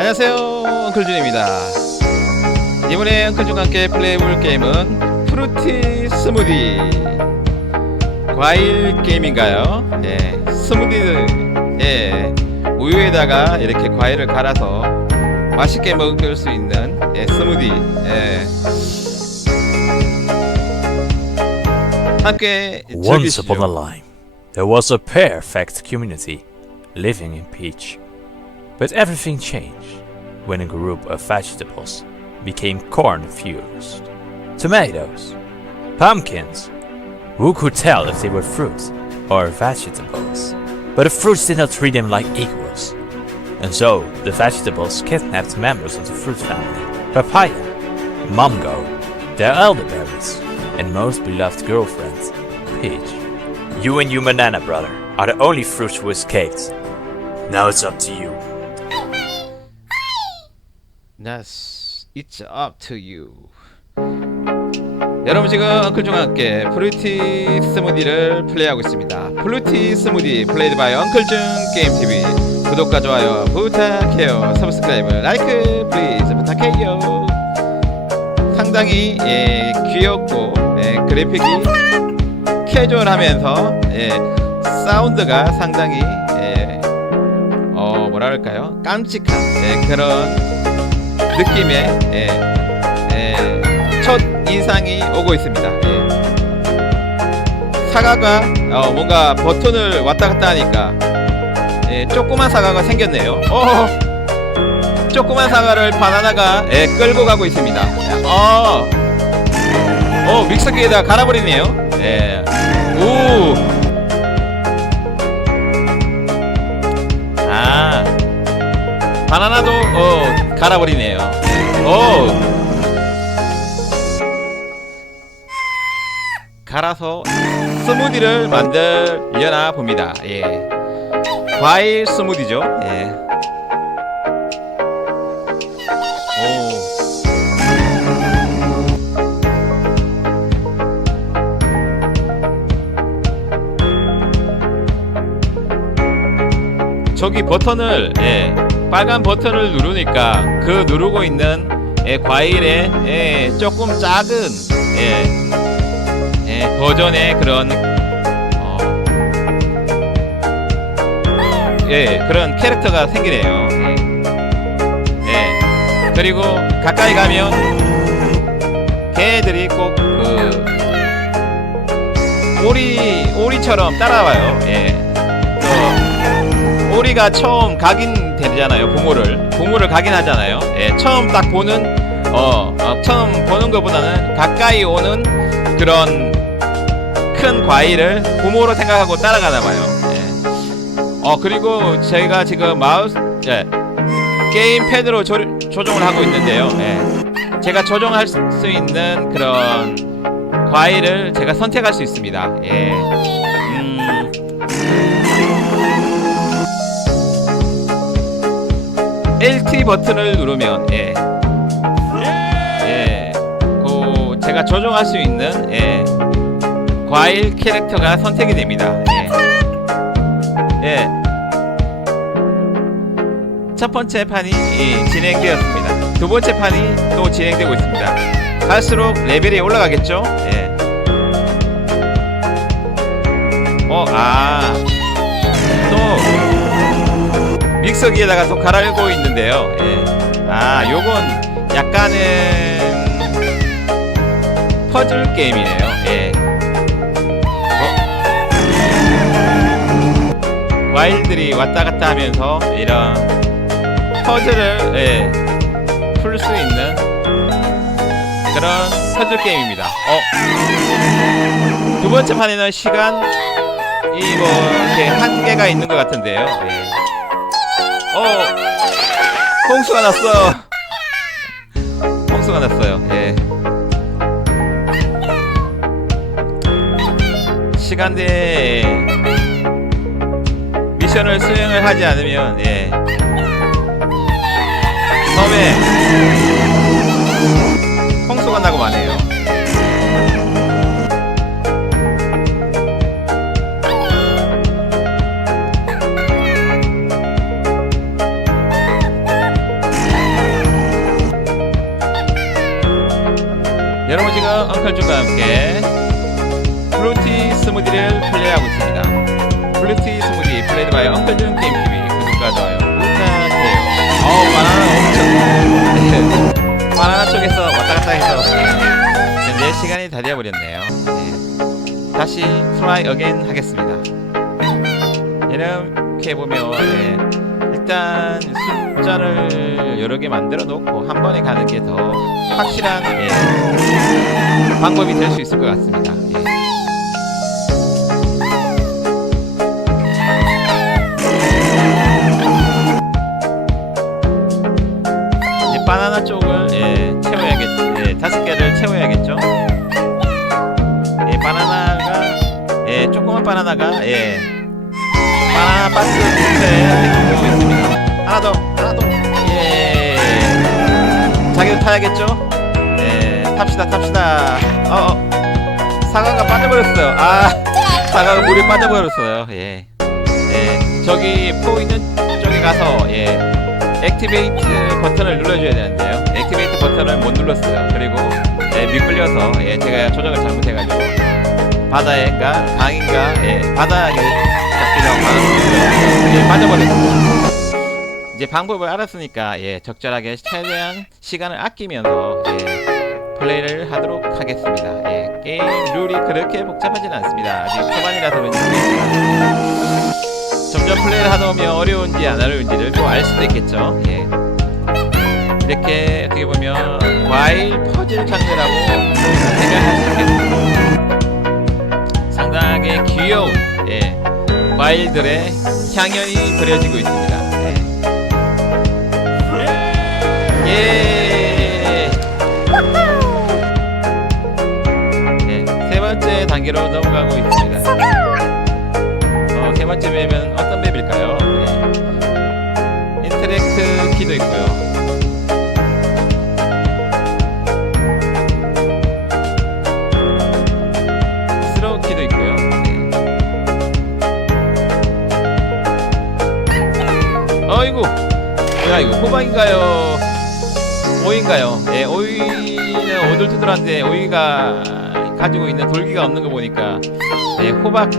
안녕하세요 엉클준입니다 이번에 엉클준과 함께 플레이해볼 게임은 프루티 스무디 과일 게임인가요? 예, 스무디를 예, 우유에다가 이렇게 과일을 갈아서 맛있게 먹을 수 있는 예, 스무디 예. 함께 Once upon a 즐기시죠 time, there was a perfect community living in Peach. But everything changed when a group of vegetables became corn-fused. Tomatoes, pumpkins. Who could tell if they were fruits or vegetables? But the fruits did not treat them like equals. And so, the vegetables kidnapped members of the fruit family. Papaya, mango, their elderberries, and most beloved girlfriend, Peach. You and your banana brother are the only fruits who escaped. Now it's up to you. Yes, it's up to you. 여러분 지금 엉클 중과 함께 프루티 스무디를 플레이하고 있습니다. 프루티 스무디 플레이드 바이 엉클 중 게임 TV 구독과 좋아요 부탁해요. 서브스크라이브 라이크 플리즈 부탁해요. 상당히 예, 귀엽고 예, 그래픽이 캐주얼하면서 예, 사운드가 상당히 예, 어 뭐랄까요 깜찍한 예, 그런 느낌의 예, 예, 첫 인상이 오고 있습니다. 예. 사과가 어, 뭔가 버튼을 왔다 갔다 하니까 예, 조그만 사과가 생겼네요. 어, 조그만 사과를 바나나가 예, 끌고 가고 있습니다. 어, 어 믹서기에다 갈아버리네요. 예, 오, 아. 바나나도 어 갈아버리네요. 오 갈아서 스무디를 만들려나 봅니다. 예. 과일 스무디죠. 예. 오. 저기 버튼을 예, 빨간 버튼을 누르니까 그 누르고 있는 예, 과일의 예, 조금 작은 예, 예, 버전의 그런 어, 예, 그런 캐릭터가 생기네요. 예. 예. 그리고 가까이 가면 개들이 꼭그 오리 오리처럼 따라와요. 예. 또 오리가 처음 각인 되잖아요 부모를 부모를 각인하잖아요 예, 처음 딱 보는 어, 어, 처음 보는 것보다는 가까이 오는 그런 큰 과일을 부모로 생각하고 따라가나 봐요 예. 어 그리고 제가 지금 마우스 예, 게임 패드로 조, 조종을 하고 있는데요 예. 제가 조종할 수 있는 그런 과일을 제가 선택할 수 있습니다 예. LT 버튼을 누르면 예. 예. 그 제가 조종할 수 있는 예. 과일 캐릭터가 선택이 됩니다. 예. 예. 첫 번째 판이 예, 진행되었습니다. 두 번째 판이 또 진행되고 있습니다. 갈수록 레벨이 올라가겠죠? 예. 어, 아. 믹서기에다가 또 갈아고 있는데요. 예. 아, 요건 약간은 퍼즐 게임이네요. 예. 어? 과일들이 왔다 갔다 하면서 이런 퍼즐을 예, 풀 수 있는 그런 퍼즐 게임입니다. 어? 두 번째 판에는 시간 이 뭐 이렇게 한계가 있는 것 같은데요. 예. 어. 홍수가 났어 홍수가 났어요. 예. 시간대에 미션을 수행을 하지 않으면 예. 섬에 홍수가 나고 마네요 여러분 지금 엉클주가 함께 블루티 스무디를 플레이하고 있습니다. 블루티 스무디 플레이드 바이 엉클준 게임TV 구독과 좋아요 부탁해요. 어우 바나나 엄청 네. 바나나 쪽에서 왔다 갔다 해서 현재 시간이 다 되어버렸네요. 네. 다시 트라이 어게인 하겠습니다. 이렇게 보면 예, 일단 숫자를 여러 개 만들어 놓고 한 번에 가는 게 더 확실한 예, 방법이 될 수 있을 것 같습니다. 예. 이제 바나나 쪽을 예, 채워야겠, 예, 다섯 개를 채워야겠죠. 예, 바나나가 예, 조그만 바나나가 예, 바나나 박스 있습니다. 하나 더, 하나 더. 예. 자기도 타야겠죠? 예, 탑시다, 탑시다. 어, 어. 사과가 빠져버렸어요. 아, 사과가 물에 빠져버렸어요. 예. 예, 저기 포 있는 쪽에 가서 예, 액티베이트 버튼을 눌러줘야 되는데요. 액티베이트 버튼을 못 눌렀어요. 그리고 예, 미끌려서 예, 제가 조정을 잘못해가지고 바다인가 강인가 예, 바닥에 잡히려고 하는 예, 빠져버렸습니다. 이제 방법을 알았으니까 예, 적절하게 최대한 시간을 아끼면서 예, 플레이를 하도록 하겠습니다. 예, 게임 룰이 그렇게 복잡하지는 않습니다. 아직 초반이라서 모르겠지만 점점 플레이를 하다 보면 어려운지 안 어려운지를 또알 수도 있겠죠. 예. 이렇게 어떻게 보면 과일 퍼즐 장르라고 생각할 수 있겠습니다. 상당하게 귀여운 예, 과일들의 향연이 그려지고 있습니다. 예. 예. 네, 세 번째 단계로 넘어가고 있습니다. 어, 세 번째 맵은 어떤 맵일까요? 네. 인터랙트 키도 있고요. 호박인가요? 오이인가요? 예, 오이는 오돌토돌한데 오이가 가지고 있는 돌기가 없는 거 보니까 예, 호박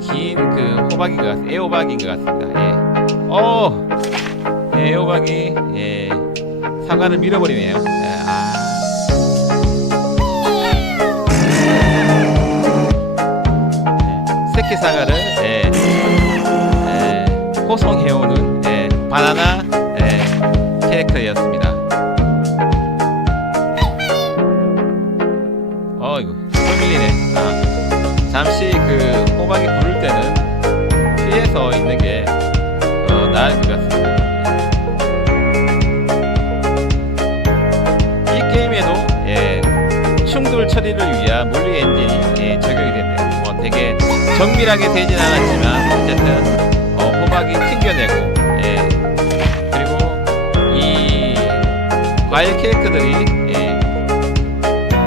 긴 그 호박인 것 같, 애호박인 것 같습니다. 예, 어, 예, 애호박이 예, 사과를 밀어버리네요. 예, 아. 예, 새끼 사과를 예, 예, 호송해오는 예, 바나나 예, 캐릭터였습니다. 어 이거 또 밀리네. 아, 잠시 그 호박이 부를 때는 피해서 있는 게 어, 나을 것 같습니다. 예. 이 게임에도 예, 충돌 처리를 위한 물리 엔진이 예, 적용이 됐네요. 뭐 되게 정밀하게 되진 않았지만 어쨌든 어, 호박이 튕겨내고 과일 캐릭터들이 예,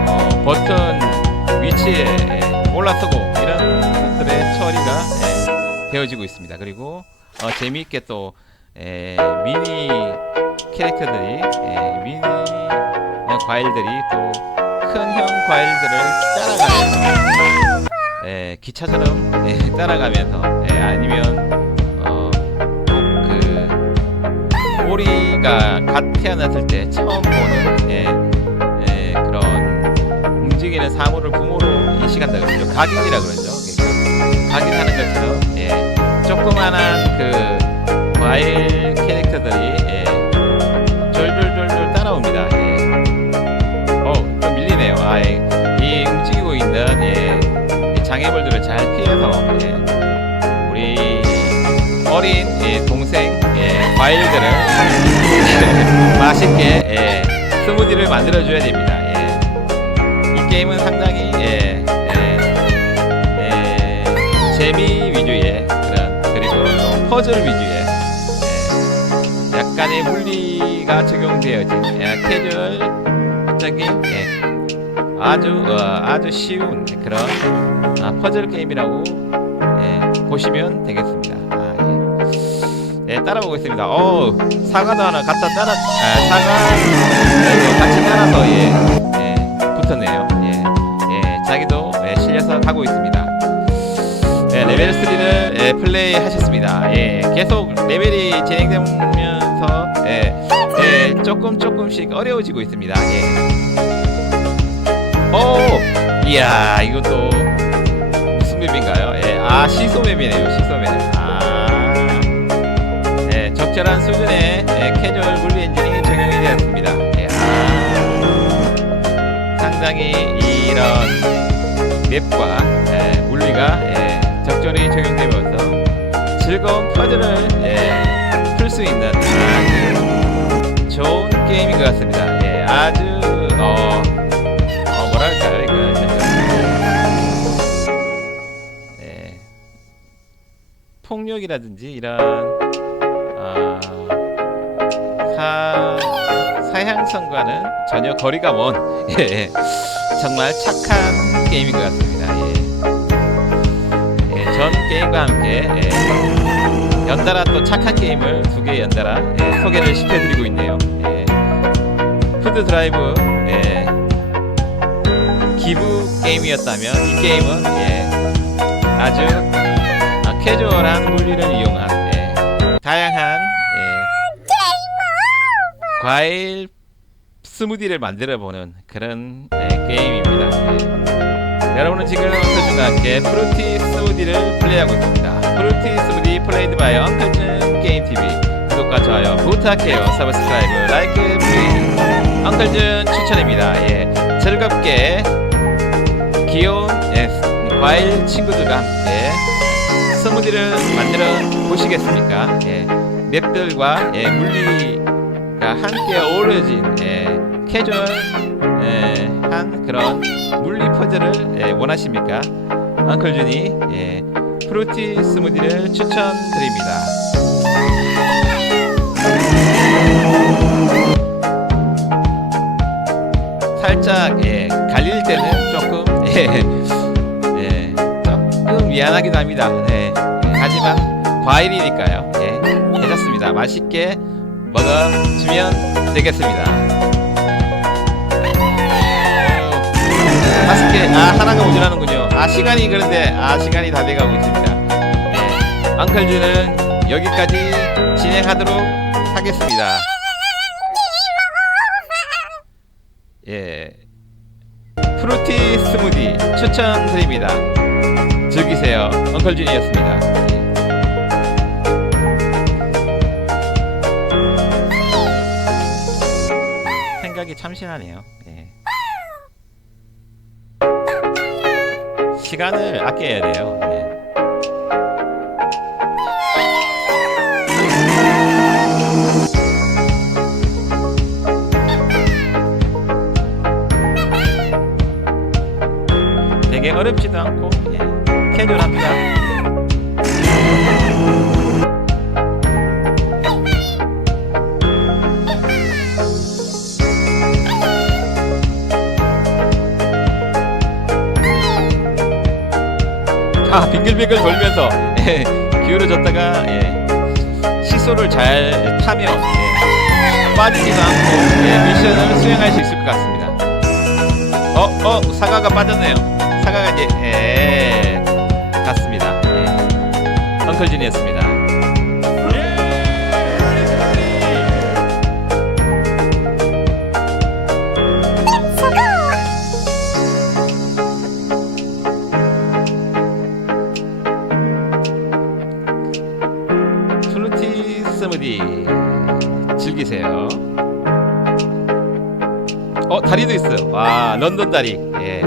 어, 버튼 위치에 예, 올라서고 이런 것들의 처리가 예, 되어지고 있습니다. 그리고 어, 재미있게 또 예, 미니 캐릭터들이 예, 미니 과일들이 또 큰형 과일들을 따라가면서 예, 기차처럼 예, 따라가면서 예, 아니면 오리가 갓 태어났을 때 처음 보는 예, 예, 그런 움직이는 사물을 부모로 인식한다 그러죠. 각인이라 그러죠. 그러니까 각인하는 것처럼 예, 조그만한 그 과일 캐릭터들이 예, 졸졸졸졸 따라옵니다. 예. 어, 좀 밀리네요. 아, 예. 이 움직이고 있는 예, 이 장애물들을 잘 피해서 예, 우리 어린 예, 동생 예, 과일들을 맛있게 예, 스무디를 만들어 줘야 됩니다. 예. 이 게임은 상당히 예, 예, 예, 재미 위주의 그런 그리고 또 퍼즐 위주의 예, 약간의 물리가 적용되어진 예, 캐주얼적인 예, 아주 어, 아주 쉬운 그런 아, 퍼즐 게임이라고 예, 보시면 되겠습니다. 아, 예. 예, 따라보겠습니다. 어, 사과도 하나 갖다 따라, 아, 사과 도 같이 따라서 예, 예, 붙었네요. 예, 예, 자기도 예, 실려서 가고 있습니다. 예, 레벨 3를 예, 플레이 하셨습니다. 예, 계속 레벨이 진행되면서 예, 예, 조금 조금씩 어려워지고 있습니다. 예. 오, 이야, 이것도 무슨 맵인가요? 예, 아 시소 맵이네요. 예, 적절한 수준의 예, 캐주얼 물리 엔진이 적용이 되었습니다. 예, 아, 상당히 이런 맵과 예, 물리가 예, 적절히 적용되면서 즐거운 퍼즐을 예, 풀수 있는 아주 좋은 게임인 것 같습니다. 예, 아주 어, 어 뭐랄까요 이거 예, 폭력이라든지 이런 아, 사 사향성과는 전혀 거리가 먼 예, 정말 착한 게임인 것 같습니다. 예. 예, 전 게임과 함께 예, 연달아 또 착한 게임을 두 개 연달아 예, 소개를 시켜드리고 있네요. 예. 푸드 드라이브 예, 기부 게임이었다면 이 게임은 예, 아주 아, 캐주얼한 물리를 이용한 예, 다양한 예, 과일 스무디를 만들어 보는 그런 예, 게임입니다. 예. 여러분은 지금 엉클준과 함께 프루티 스무디를 플레이하고 있습니다. 프루티 스무디 플레이드 바이 엉클준 게임 TV 구독과 좋아요 부탁해요. 서브스크라이브 라이크 플리즈 엉클준 추천입니다. 예, 즐겁게 귀여운 예, 과일 친구들과 함께 스무디를 만들어 보시겠습니까? 예, 맵들과 예, 물리 가 함께 어우러진 예, 캐주얼 예, 한 그런 물리 퍼즐을 예, 원하십니까? 엉클준이 예, 프루티 스무디를 추천드립니다. 살짝 예, 갈릴 때는 조금 예, 예, 조금 미안하기도 합니다. 네, 예, 하지만 과일이니까요. 예, 괜찮습니다. 맛있게 먹어주면 되겠습니다. 어, 다섯 개, 아 하나가 모자라는군요. 아 시간이 그런데 아 시간이 다 돼가고 있습니다. 예, 앙클즈는 여기까지 진행하도록 하겠습니다. 예, 프루티 스무디 추천드립니다. 즐기세요. 엉클준이었습니다. 예. 생각이 참신하네요. 예. 시간을 아껴야 돼요. 예. 되게 어렵지도 않고 예. 캐주얼합니다. 아 빙글빙글 돌면서 예, 기울어졌다가 예, 시소를 잘 타며 예, 빠지지도 않고 예, 미션을 수행할 수 있을 것 같습니다. 어, 어, 사과가 빠졌네요. 사과가 이제 예, 갔습니다. 예. 엉클진이었습니다. 런던 다리. 예.